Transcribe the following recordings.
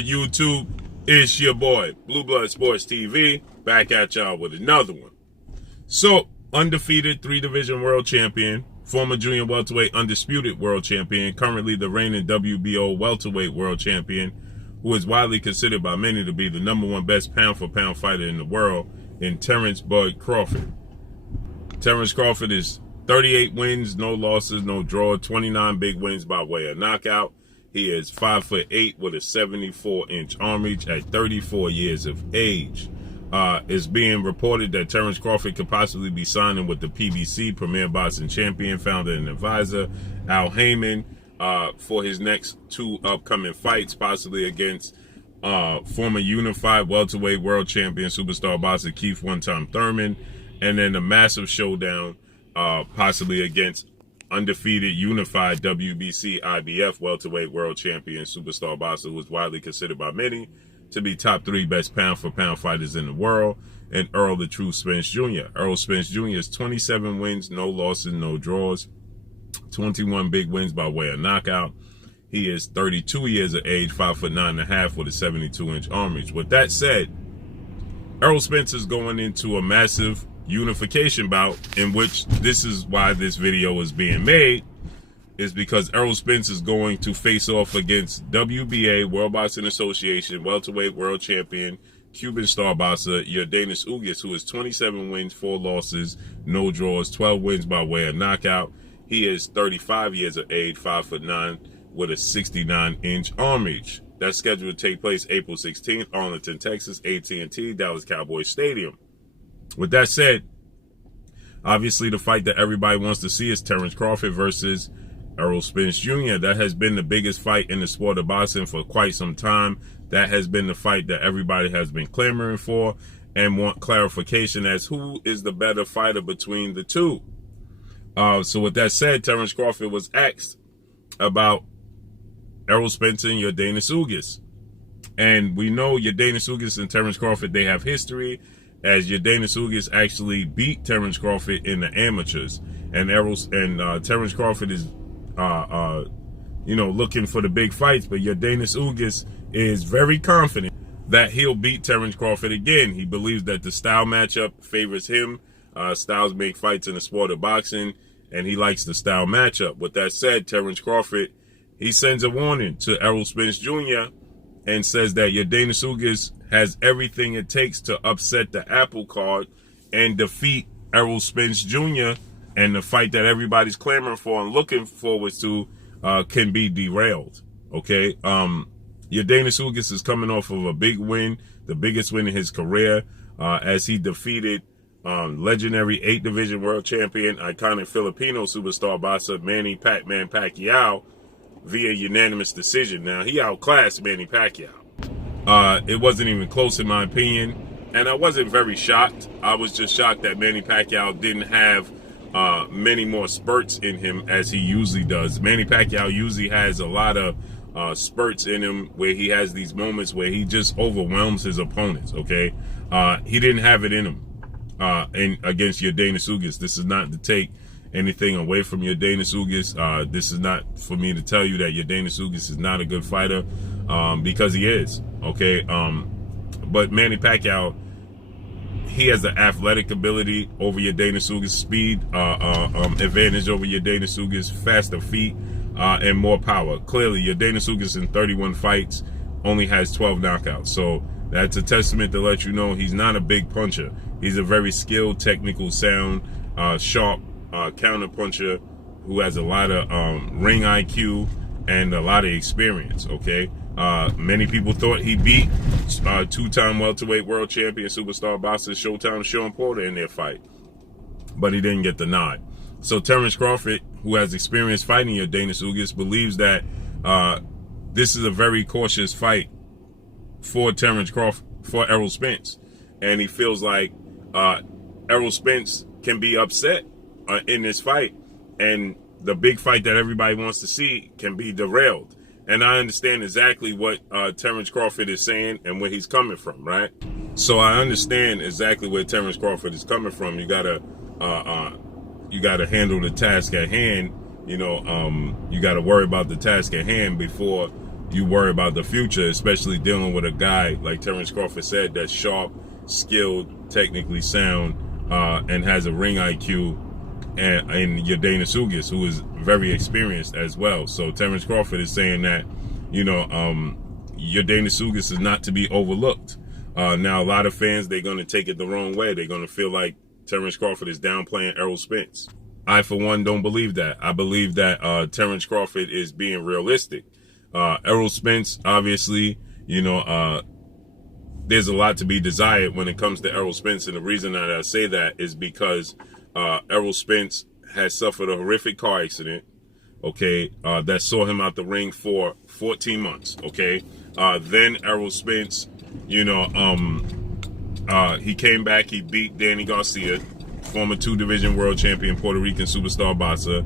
YouTube, it's your boy, Blue Blood Sports TV, back at y'all with another one. So, undefeated 3-division world champion, former junior welterweight undisputed world champion, currently the reigning WBO welterweight world champion, who is widely considered by many to be the #1 best pound-for-pound fighter in the world, in Terence Bud Crawford. Terence Crawford is 38 wins, no losses, no draw, 29 big wins by way of knockout. He is 5'8" with a 74-inch arm reach at 34 years of age. It's being reported that Terence Crawford could possibly be signing with the PBC, Premier Boxing Champion, founder and advisor, Al Heyman, for his next 2 upcoming fights, possibly against former unified welterweight world champion, superstar boxer Keith one-time Thurman, and then a massive showdown, possibly against undefeated unified WBC IBF welterweight world champion superstar boxer who is widely considered by many to be top 3 best pound-for-pound fighters in the world, and ERROL the True Spence Jr. ERROL Spence Jr. is 27 wins, no losses, no draws, 21 big wins by way of knockout. He is 32 years of age, 5'9.5" with a 72-inch arm reach. With that said, ERROL Spence is going into a massive unification bout, in which this is why this video is being made, is because ERROL Spence is going to face off against WBA, World Boxing Association, welterweight world champion, Cuban star boxer YORDENIS Ugas, who is 27 wins, 4 losses, no draws, 12 wins by way of knockout. He is 35 years of age, 5'9", with a 69-inch arm reach. That's scheduled to take place April 16th, Arlington, Texas, AT&T, Dallas Cowboys Stadium. With that said, obviously the fight that everybody wants to see is Terence Crawford versus ERROL Spence Jr. That has been the biggest fight in the sport of boxing for quite some time. That has been the fight that everybody has been clamoring for and want clarification as who is the better fighter between the two. So with that said, Terence Crawford was asked about ERROL Spence and YORDENIS Ugas. And we know YORDENIS Ugas and Terence Crawford, they have history, as YORDENIS Ugas actually beat Terence Crawford in the amateurs, and Terence Crawford is, looking for the big fights. But YORDENIS Ugas is very confident that he'll beat Terence Crawford again. He believes that the style matchup favors him. Styles make fights in the sport of boxing, and he likes the style matchup. With that said, Terence Crawford, he sends a warning to ERROL Spence Jr. and says that YORDENIS Ugas has everything it takes to upset the apple cart and defeat ERROL Spence Jr. And the fight that everybody's clamoring for and looking forward to can be derailed. Okay, YORDENIS Ugas is coming off of a big win, the biggest win in his career, as he defeated legendary 8-division world champion, iconic Filipino superstar boxer Manny Pac-Man Pacquiao via unanimous decision. Now, he outclassed Manny Pacquiao. It wasn't even close in my opinion, and I wasn't very shocked. I was just shocked that Manny Pacquiao didn't have many more spurts in him as he usually does. Manny Pacquiao usually has a lot of spurts in him where he has these moments where he just overwhelms his opponents, okay? He didn't have it in him against YORDENIS Ugas. This is not to take anything away from YORDENIS Ugas. This is not for me to tell you that YORDENIS Ugas is not a good fighter, because he is, okay? But Manny Pacquiao, he has the athletic ability over YORDENIS Ugas, speed advantage over YORDENIS Ugas, faster feet, and more power. Clearly, YORDENIS Ugas in 31 fights only has 12 knockouts. So that's a testament to let you know he's not a big puncher. He's a very skilled, technical, sound, sharp counter puncher who has a lot of ring IQ and a lot of experience, okay? Many people thought he beat 2-time welterweight world champion superstar boxer Showdown Shawn Porter in their fight, but he didn't get the nod. So Terence Crawford, who has experience fighting YORDENIS Ugas, believes that this is a very cautious fight for Terence Crawford, for ERROL Spence, and he feels like ERROL Spence can be upset in this fight, and the big fight that everybody wants to see can be derailed. And I understand exactly what Terence Crawford is saying and where he's coming from, right? So I understand exactly where Terence Crawford is coming from. You gotta handle the task at hand. You know, you gotta worry about the task at hand before you worry about the future, especially dealing with a guy like Terence Crawford said, that's sharp, skilled, technically sound, and has a ring IQ, and Yordenis Ugas, who is very experienced as well. So Terence Crawford is saying that, you know, Yordenis Ugas is not to be overlooked. Now, a lot of fans, they're going to take it the wrong way. They're going to feel like Terence Crawford is downplaying ERROL SPENCE. I, for one, don't believe that. I believe that Terence Crawford is being realistic. ERROL SPENCE, obviously, you know, there's a lot to be desired when it comes to ERROL SPENCE. And the reason that I say that is because ERROL SPENCE has suffered a horrific car accident, okay, that saw him out the ring for 14 months, okay? Then ERROL SPENCE, you know, he came back, he beat Danny Garcia, former 2-division world champion, Puerto Rican superstar boxer.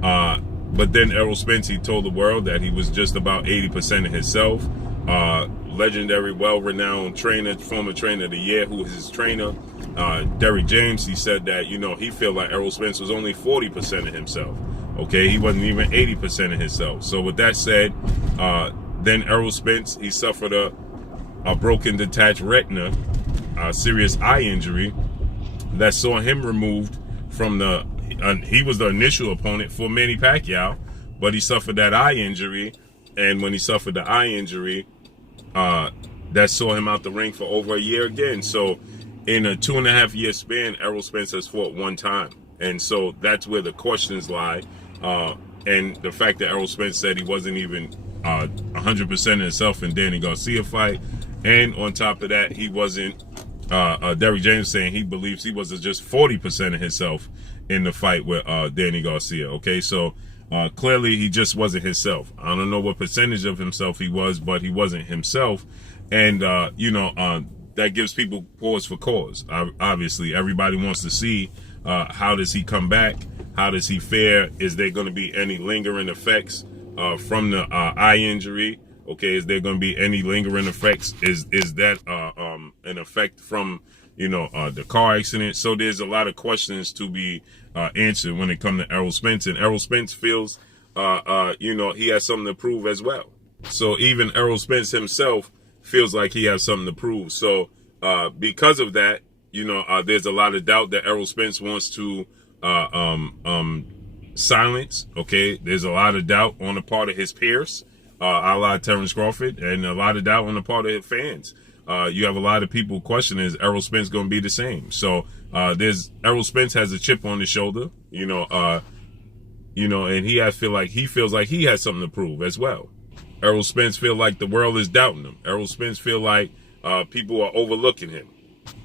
But then ERROL SPENCE, he told the world that he was just about 80% of himself. Legendary, well-renowned trainer, former trainer of the year, who was his trainer, Derrick James, he said that, you know, he felt like ERROL SPENCE was only 40% of himself. Okay, he wasn't even 80% of himself. So with that said, then ERROL SPENCE, he suffered a broken detached retina, a serious eye injury that saw him removed from the, he was the initial opponent for Manny Pacquiao, but he suffered that eye injury. And when he suffered the eye injury, that saw him out the ring for over a year again. So in a 2.5-year span, ERROL SPENCE has fought one time. And so that's where the questions lie. And the fact that ERROL SPENCE said he wasn't even 100% of himself in Danny Garcia fight. And on top of that, he wasn't, Derrick James saying he believes he was just 40% of himself in the fight with Danny Garcia. Okay, so clearly he just wasn't himself. I don't know what percentage of himself he was, but he wasn't himself. And, you know, that gives people pause for cause. Obviously, everybody wants to see how does he come back? How does he fare? Is there going to be any lingering effects from the eye injury? Okay, is there going to be any lingering effects? Is that an effect from, you know, the car accident? So there's a lot of questions to be answered when it comes to ERROL SPENCE. And ERROL SPENCE feels, you know, he has something to prove as well. So even ERROL SPENCE himself feels like he has something to prove. So because of that, you know, there's a lot of doubt that ERROL SPENCE wants to silence. Okay, there's a lot of doubt on the part of his peers, a la Terence Crawford, and a lot of doubt on the part of his fans. You have a lot of people questioning, is ERROL SPENCE going to be the same? So there's ERROL SPENCE has a chip on his shoulder, you know, and he feels like he has something to prove as well. ERROL SPENCE feel like the world is doubting him. ERROL SPENCE feel like people are overlooking him.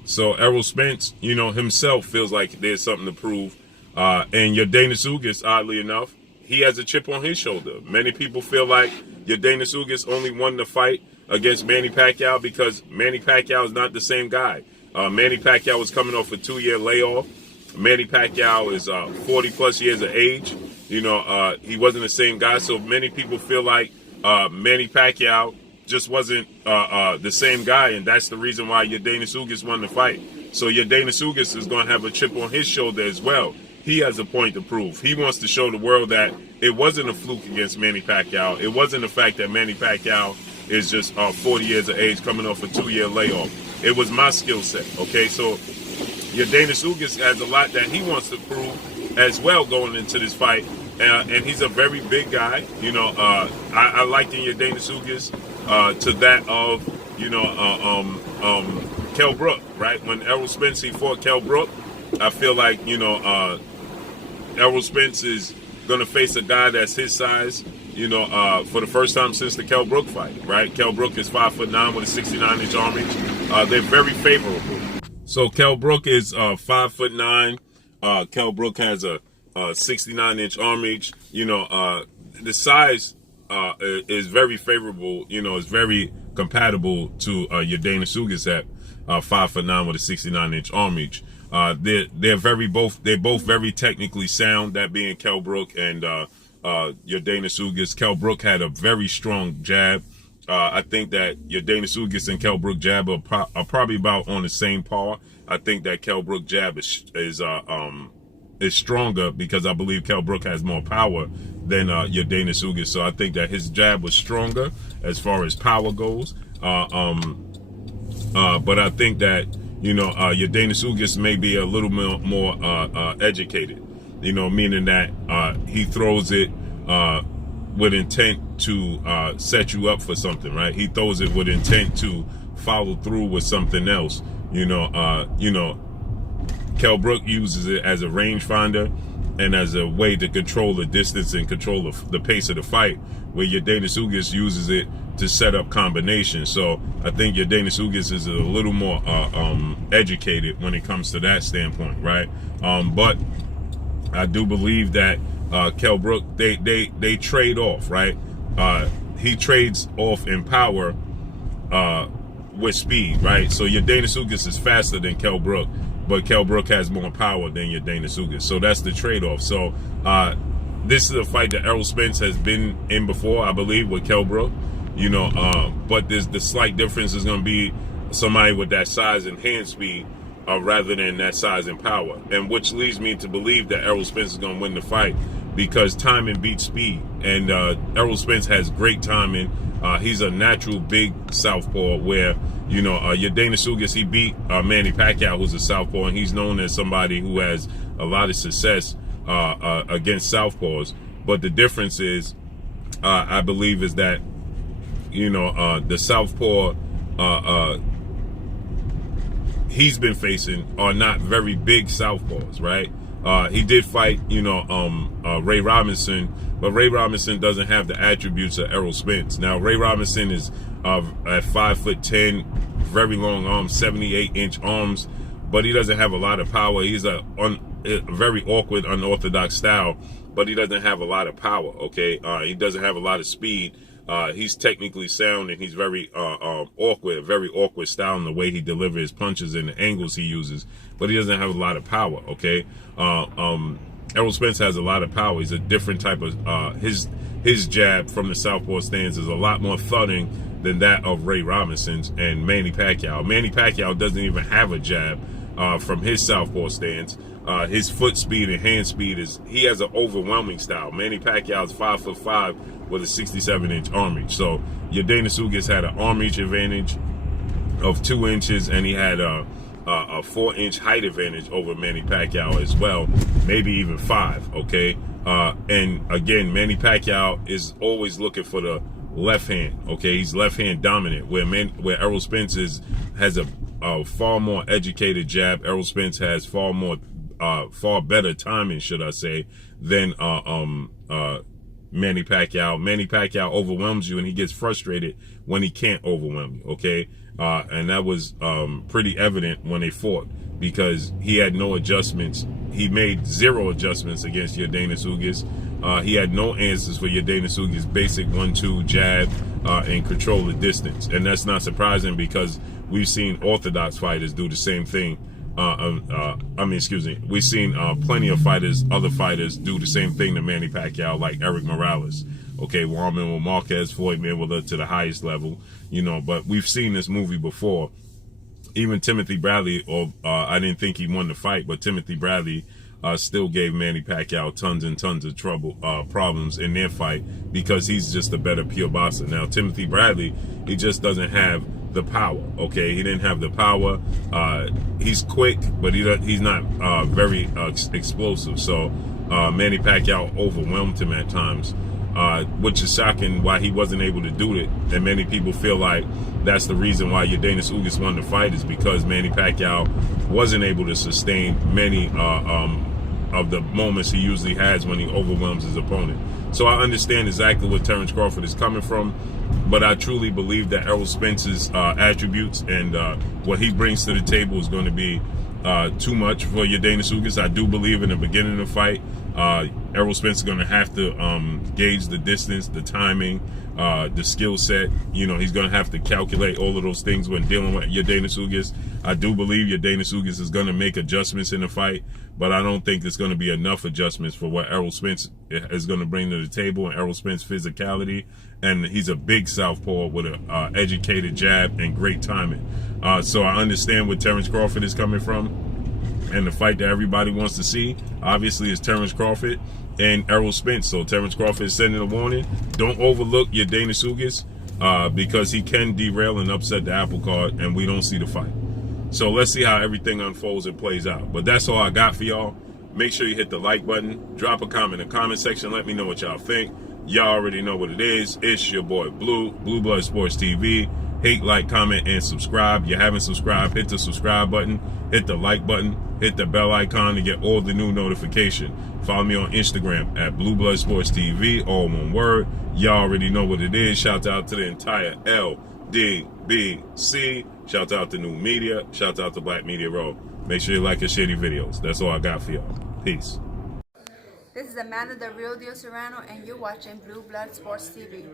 So ERROL SPENCE, you know, himself feels like there's something to prove. And Yordenis Ugas, oddly enough, he has a chip on his shoulder. Many people feel like Yordenis Ugas only won the fight against Manny Pacquiao because Manny Pacquiao is not the same guy. Manny Pacquiao was coming off a 2-year layoff. Manny Pacquiao is 40 plus years of age. You know, he wasn't the same guy. So many people feel like Manny Pacquiao just wasn't the same guy, and that's the reason why Yordenis Ugas won the fight. So Yordenis Ugas is going to have a chip on his shoulder as well. He has a point to prove. He wants to show the world that it wasn't a fluke against Manny Pacquiao. It wasn't the fact that Manny Pacquiao is just 40 years of age coming off a 2-year layoff. It was my skill set, okay? So Yordenis Ugas has a lot that he wants to prove as well going into this fight. And he's a very big guy. You know, I liken Yordenis Ugas to that of, you know, Kell Brook, right? When ERROL SPENCE fought Kell Brook, I feel like, you know, ERROL SPENCE is going to face a guy that's his size, you know, for the first time since the Kell Brook fight, right? Kell Brook is 5'9" with a 69-inch arm reach. They're very favorable. So Kell Brook is 5'9". Kell Brook has a 69-inch arm reach. You know, the size is very favorable. You know, it's very compatible to Yordenis Ugas at 5'9" with a 69-inch arm reach. They're both very technically sound. That being Kell Brook and Yordenis Ugas. Kell Brook had a very strong jab. I think that Yordenis Ugas and Kell Brook jab are probably about on the same par. I think that Kell Brook jab is stronger because I believe Kell Brook has more power Yordenis Ugas. So I think that his jab was stronger as far as power goes. But I think that, Yordenis Ugas may be a little more educated, meaning that he throws it with intent to set you up for something, right? He throws it with intent to follow through with something else. Kell Brook uses it as a rangefinder and as a way to control the distance and control the pace of the fight, where Yordenis Ugas uses it to set up combinations. So I think Yordenis Ugas is a little more educated when it comes to that standpoint, right? But I do believe that Kell Brook, they trade off, right? He trades off in power with speed, right? So Yordenis Ugas is faster than Kell Brook, but Kell Brook has more power than Yordenis Ugas. So that's the trade-off. So this is a fight that Errol Spence has been in before, I believe, with Kell Brook. But the slight difference is going to be somebody with that size and hand speed rather than that size and power, and which leads me to believe that Errol Spence is going to win the fight, because timing beats speed, and Errol Spence has great timing. He's a natural big southpaw, where Yordenis Ugas, he beat Manny Pacquiao, who's a southpaw, and he's known as somebody who has a lot of success against southpaws. But the difference is, I believe, is that the southpaw he's been facing are not very big southpaws, right? He did fight, Ray Robinson, but Ray Robinson doesn't have the attributes of Errol Spence. Now, Ray Robinson is at 5'10", very long arms, 78-inch arms, but he doesn't have a lot of power. He's a very awkward, unorthodox style, but he doesn't have a lot of power, okay? He doesn't have a lot of speed. He's technically sound, and he's very awkward, a very awkward style in the way he delivers his punches and the angles he uses, but he doesn't have a lot of power, okay? Errol Spence has a lot of power. He's a different type of, his jab from the southpaw stance is a lot more thudding than that of Ray Robinson's and Manny Pacquiao. Manny Pacquiao doesn't even have a jab from his southpaw stance. His foot speed and hand speed he has an overwhelming style. Manny Pacquiao is 5'5" with a 67-inch arm reach. So Yordenis Ugas had an arm reach advantage of 2 inches, and he had a 4-inch height advantage over Manny Pacquiao as well, maybe even 5, okay? And again, Manny Pacquiao is always looking for the left hand, okay? He's left hand dominant, where Errol Spence has a far more educated jab. Errol Spence has far better timing, should I say, than Manny Pacquiao. Manny Pacquiao overwhelms you, and he gets frustrated when he can't overwhelm you, okay? And that was pretty evident when they fought, because he had no adjustments. He made 0 adjustments against Yordenis Ugas. He had no answers for Yordenis Ugas' basic 1-2 jab and control the distance. And that's not surprising, because we've seen orthodox fighters do the same thing. We've seen plenty of other fighters do the same thing to Manny Pacquiao, like Eric Morales. Okay, Juan Manuel Marquez, Floyd Mayweather to the highest level, but we've seen this movie before. Even Timothy Bradley, I didn't think he won the fight, but Timothy Bradley still gave Manny Pacquiao tons and tons of problems in their fight, because he's just a better pure boxer. Now, Timothy Bradley, he just doesn't have the power, okay? He didn't have the power. He's quick, but he's not very explosive. So Manny Pacquiao overwhelmed him at times, which is shocking why he wasn't able to do it. And many people feel like that's the reason why Yordenis Ugas won the fight, is because Manny Pacquiao wasn't able to sustain many of the moments he usually has when he overwhelms his opponent. So I understand exactly where Terence Crawford is coming from, but I truly believe that Errol Spence's attributes and what he brings to the table is going to be too much for Yordenis Ugas. I do believe in the beginning of the fight, Errol Spence is going to have to gauge the distance, the timing, the skill set. He's going to have to calculate all of those things when dealing with Yordenis Ugas. I do believe Yordenis Ugas is going to make adjustments in the fight, but I don't think there's going to be enough adjustments for what Errol Spence is going to bring to the table, and Errol Spence's physicality. And he's a big southpaw with an educated jab and great timing. So I understand where Terence Crawford is coming from. And the fight that everybody wants to see, obviously, is Terence Crawford and ERROL SPENCE. So Terence Crawford is sending a warning. Don't overlook your Danish Ugas because he can derail and upset the apple cart, and we don't see the fight. So let's see how everything unfolds and plays out. But that's all I got for y'all. Make sure you hit the like button. Drop a comment in the comment section. Let me know what y'all think. Y'all already know what it is. It's your boy Blue Blood Sports TV. Hate, like, comment, and subscribe. If you haven't subscribed, hit the subscribe button, hit the like button, hit the bell icon to get all the new notification. Follow me on Instagram at Blue Blood Sports TV, all one word. Y'all already know what it is. Shout out to the entire LDBC. Shout out to New Media. Shout out to Black Media Row. Make sure you like and share these videos. That's all I got for y'all. Peace. This is Amanda, the real deal Serrano, and you're watching Blue Blood Sports TV.